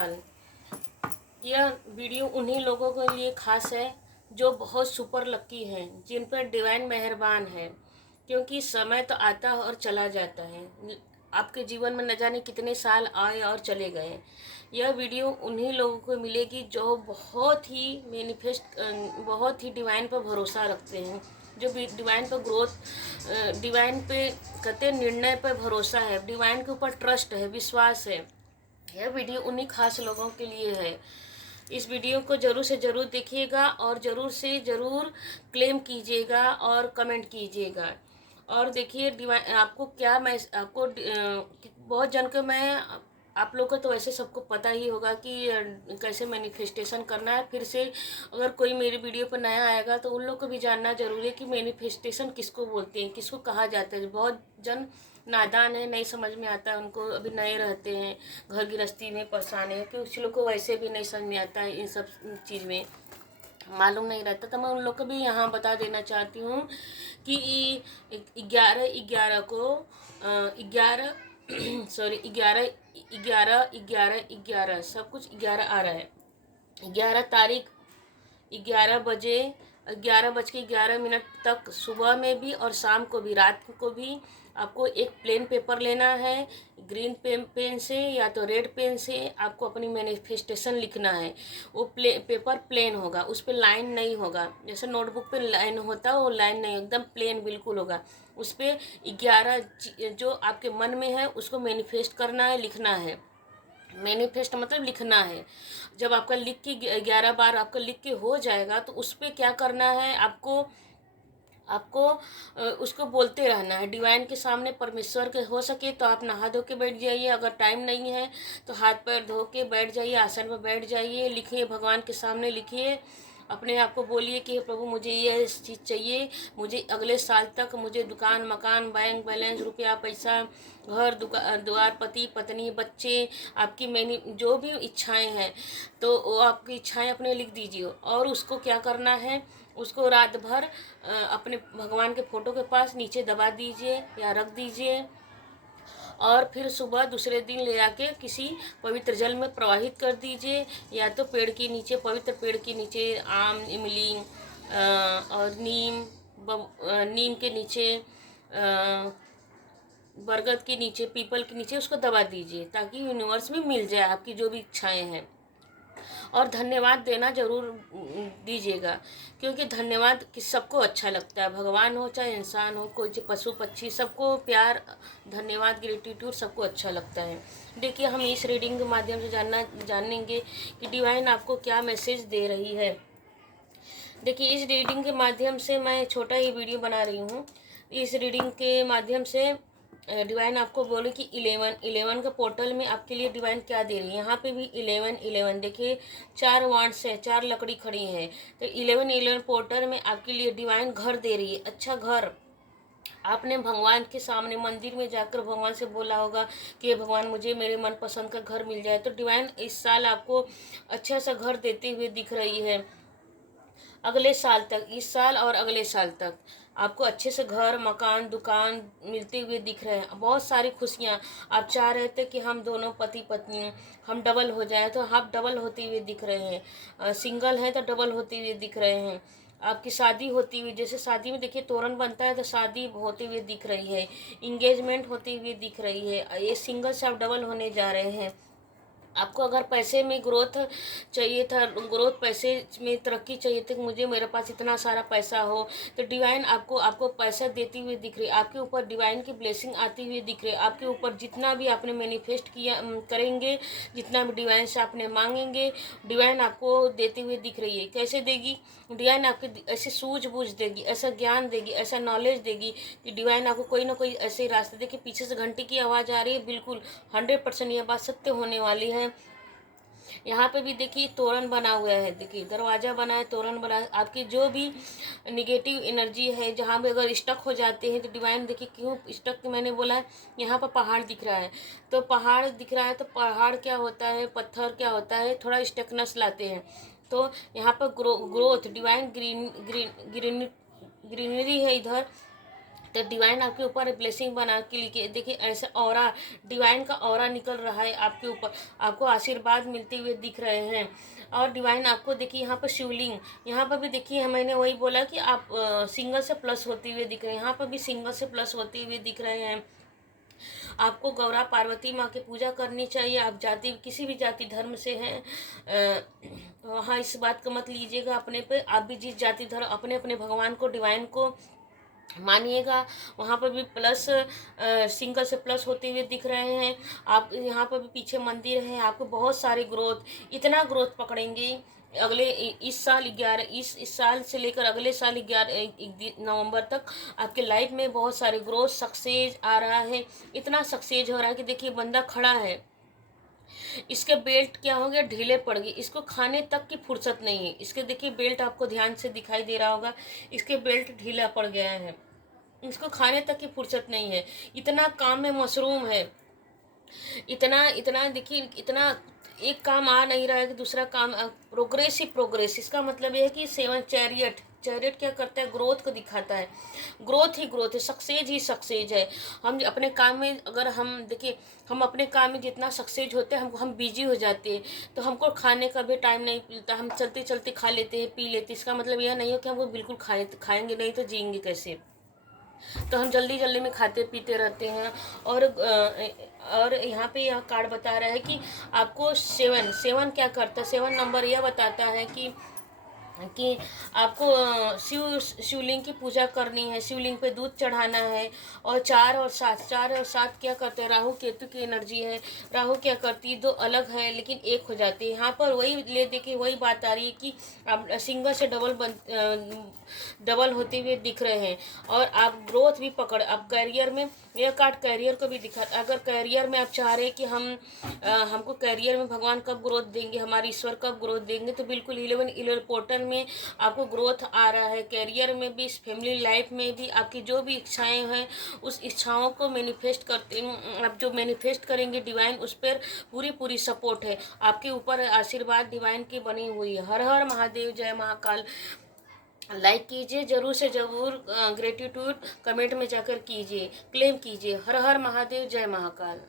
यह वीडियो उन्हीं लोगों के लिए खास है जो बहुत सुपर लकी हैं, जिन पर डिवाइन मेहरबान है। क्योंकि समय तो आता और चला जाता है। आपके जीवन में न जाने कितने साल आए और चले गए। यह वीडियो उन्हीं लोगों को मिलेगी जो बहुत ही डिवाइन पर भरोसा रखते हैं, जो डिवाइन पर ग्रोथ, डिवाइन पे कहते निर्णय पर भरोसा है, डिवाइन के ऊपर ट्रस्ट है, विश्वास है। यह वीडियो उन्हीं खास लोगों के लिए है। इस वीडियो को जरूर से जरूर देखिएगा और ज़रूर से ज़रूर क्लेम कीजिएगा और कमेंट कीजिएगा। और देखिए डिवाइन आपको क्या, मैं आपको बहुत जन के मैं आप लोग को तो वैसे सबको पता ही होगा कि कैसे मैनिफेस्टेशन करना है। फिर से अगर कोई मेरी वीडियो पर नया आएगा तो उन लोग को भी जानना जरूरी है कि मैनिफेस्टेशन किसको बोलते हैं, किसको कहा जाता है। बहुत जन नादान है, नहीं समझ में आता है उनको, अभी नए रहते हैं, घर गृहस्थी में परेशान है, कि कुछ लोग को वैसे भी नहीं समझ में आता है, इन सब चीज़ में मालूम नहीं रहता। तो मैं उन लोग को भी यहाँ बता देना चाहती हूँ कि 11/11 को 11 सॉरी 11/11 सब कुछ 11 आ रहा है। 11 तारीख 11 बजे 11:11 तक सुबह में भी और शाम को भी, रात को भी आपको एक प्लेन पेपर लेना है। ग्रीन पेन से या तो रेड पेन से आपको अपनी मैनिफेस्टेशन लिखना है। वो पेपर प्लेन होगा, उस पर लाइन नहीं होगा। जैसे नोटबुक पे लाइन होता है वो लाइन नहीं, एकदम प्लेन बिल्कुल होगा। उस पर 11 जो आपके मन में है उसको मैनिफेस्ट करना है, लिखना है। मैनिफेस्ट मतलब लिखना है। जब आपका लिख के 11 बार आपका लिख के हो जाएगा तो उस पर क्या करना है, आपको आपको उसको बोलते रहना है डिवाइन के सामने। परमेश्वर के हो सके तो आप नहा धो के बैठ जाइए, अगर टाइम नहीं है तो हाथ पैर धो के बैठ जाइए, आसन में बैठ जाइए, लिखिए, भगवान के सामने लिखिए। अपने आप को बोलिए कि प्रभु मुझे ये चीज़ चाहिए, मुझे अगले साल तक मुझे दुकान, मकान, बैंक बैलेंस, रुपया पैसा, घर द्वार, पति पत्नी, बच्चे, आपकी मैंने जो भी इच्छाएं हैं तो वो आपकी इच्छाएं अपने लिख दीजिए। और उसको क्या करना है, उसको रात भर अपने भगवान के फोटो के पास नीचे दबा दीजिए या रख दीजिए। और फिर सुबह दूसरे दिन ले आके किसी पवित्र जल में प्रवाहित कर दीजिए, या तो पेड़ के नीचे, पवित्र पेड़ के नीचे, आम, इमली और नीम के नीचे, बरगद के नीचे, पीपल के नीचे उसको दबा दीजिए, ताकि यूनिवर्स में मिल जाए आपकी जो भी इच्छाएं हैं। और धन्यवाद देना जरूर दीजिएगा, क्योंकि धन्यवाद सबको अच्छा लगता है, भगवान हो चाहे इंसान हो, कोई पशु पक्षी, सबको प्यार, धन्यवाद, ग्रेटिट्यूड सबको अच्छा लगता है। देखिए हम इस रीडिंग के माध्यम से जानेंगे कि डिवाइन आपको क्या मैसेज दे रही है। देखिए इस रीडिंग के माध्यम से मैं छोटा ही वीडियो बना रही हूँ। इस रीडिंग के माध्यम से डिवाइन आपको बोले कि 11 का पोर्टल में आपके लिए डिवाइन क्या दे रही है। यहाँ पे भी 11 देखिए 4 वांड्स है, 4 लकड़ी खड़ी है। तो 11 पोर्टल में आपके लिए डिवाइन घर दे रही है, अच्छा घर। आपने भगवान के सामने मंदिर में जाकर भगवान से बोला होगा कि भगवान मुझे मेरे मनपसंद का घर मिल जाए, तो डिवाइन इस साल आपको अच्छा सा घर देते हुए दिख रही है। अगले साल तक, इस साल और अगले साल तक आपको अच्छे से घर, मकान, दुकान मिलते हुए दिख रहे हैं। बहुत सारी खुशियाँ, आप चाह रहे थे कि हम दोनों पति पत्नी हम डबल हो जाएं, तो आप डबल होते हुए दिख रहे हैं। सिंगल हैं तो डबल होते हुए दिख रहे हैं। आपकी शादी होती हुई, जैसे शादी में देखिए तोरण बनता है तो शादी होते हुए दिख रही है, इंगेजमेंट होती हुई दिख रही है। ये सिंगल से आप डबल होने जा रहे हैं। आपको अगर पैसे में ग्रोथ चाहिए था, ग्रोथ पैसे में तरक्की चाहिए थी, मुझे मेरे पास इतना सारा पैसा हो, तो डिवाइन आपको पैसा देती हुई दिख रही है। आपके ऊपर डिवाइन की ब्लेसिंग आती हुई दिख रही है। आपके ऊपर जितना भी आपने मैनिफेस्ट किया करेंगे, जितना भी डिवाइन से आपने मांगेंगे, डिवाइन आपको देती हुई दिख रही है। कैसे देगी डिवाइन? आपके ऐसे सूझबूझ देगी, ऐसा ज्ञान देगी, ऐसा नॉलेज देगी कि डिवाइन आपको कोई ना कोई ऐसे रास्ते। देखिए पीछे से घंटी की आवाज़ आ रही है, बिल्कुल 100% ये बात सत्य होने वाली है। यहाँ पे भी देखिए तोरण बना हुआ है, देखिए दरवाजा बना है, तोरण बना है। आपकी जो भी निगेटिव एनर्जी है, जहाँ पे अगर स्टक हो जाते हैं तो डिवाइन, देखिए क्यों स्टक मैंने बोला है, यहाँ पर पहाड़ दिख रहा है, तो पहाड़ दिख रहा है तो पहाड़ क्या होता है, पत्थर क्या होता है, थोड़ा स्टकनेस लाते हैं। तो यहाँ पर ग्रोथ, डिवाइन ग्रीनरी है इधर, तो डिवाइन आपके ऊपर ब्लेसिंग बना के लिए देखिए, ऐसा ऑरा, डिवाइन का ऑरा निकल रहा है आपके ऊपर, आपको आशीर्वाद मिलते हुए दिख रहे हैं। और डिवाइन आपको देखिए यहाँ पर शिवलिंग, यहाँ पर भी देखिए मैंने वही बोला कि आप सिंगल से प्लस होते हुए दिख रहे हैं, यहाँ पर भी सिंगल से प्लस होते हुए दिख रहे हैं। आपको गौरा पार्वती माँ की पूजा करनी चाहिए। आप जाति, किसी भी जाति धर्म से हैं, हाँ, इस बात को मत लीजिएगा अपने पे। आप भी जिस जाति धर्म, अपने अपने भगवान को, डिवाइन को मानिएगा। वहाँ पर भी प्लस, सिंगल से प्लस होते हुए दिख रहे हैं। आप यहाँ पर भी पीछे मंदिर है, आपको बहुत सारे ग्रोथ, इतना ग्रोथ पकड़ेंगे अगले इस साल 11, इस साल से लेकर अगले साल 11 नवंबर तक आपके लाइफ में बहुत सारे ग्रोथ, सक्सेस आ रहा है। इतना सक्सेस हो रहा है कि देखिए बंदा खड़ा है, इसके बेल्ट क्या हो गया, ढीले पड़ गए, इसको खाने तक की फुर्सत नहीं है। इसके देखिए बेल्ट आपको ध्यान से दिखाई दे रहा होगा, इसके बेल्ट ढीला पड़ गया है, इसको खाने तक की फुर्सत नहीं है, इतना काम में मशरूम है, इतना इतना देखिए, इतना एक काम आ नहीं रहा है कि दूसरा काम, प्रोग्रेस। इसका मतलब ये है कि 7 चैरियट, चैरियट क्या करता है, ग्रोथ को दिखाता है। ग्रोथ ही ग्रोथ है, सक्सेज ही सक्सेज है। हम अपने काम में, अगर हम देखिए, हम अपने काम में जितना सक्सेज होते हैं, हम बिजी हो जाते हैं, तो हमको खाने का भी टाइम नहीं मिलता, हम चलते चलते खा लेते हैं, पी लेते हैं। इसका मतलब यह नहीं है कि हमको बिल्कुल खाएंगे नहीं तो जिएंगे कैसे। तो हम जल्दी जल्दी में खाते पीते रहते हैं। और यहाँ पे यह कार्ड बता रहा है कि आपको 7 क्या करता है, 7 नंबर यह बताता है कि आपको शिवलिंग की पूजा करनी है, शिवलिंग पे दूध चढ़ाना है। और 4 और 7 क्या करते हैं, राहु केतु की एनर्जी है। राहु क्या करती है, 2 अलग है लेकिन एक हो जाती है। यहाँ पर वही ले देखिए, वही बात आ रही है कि आप सिंगल से डबल होते हुए दिख रहे हैं। और आप ग्रोथ भी पकड़, आप करियर में, यह कार्ड करियर को भी दिखाता। अगर करियर में आप चाह रहे हैं कि हमको करियर में भगवान कब ग्रोथ देंगे, हमारे ईश्वर कब ग्रोथ देंगे, तो बिल्कुल 11 पोर्टल में आपको ग्रोथ आ रहा है। करियर में भी, फैमिली लाइफ में भी, आपकी जो भी इच्छाएं हैं उस इच्छाओं को मैनिफेस्ट करते, आप जो मैनिफेस्ट करेंगे डिवाइन उस पर पूरी सपोर्ट है आपके ऊपर, आशीर्वाद डिवाइन की बनी हुई है। हर हर महादेव, जय महाकाल। लाइक कीजिए जरूर से जरूर, ग्रेटिट्यूड कमेंट में जाकर कीजिए, क्लेम कीजिए। हर हर महादेव, जय महाकाल।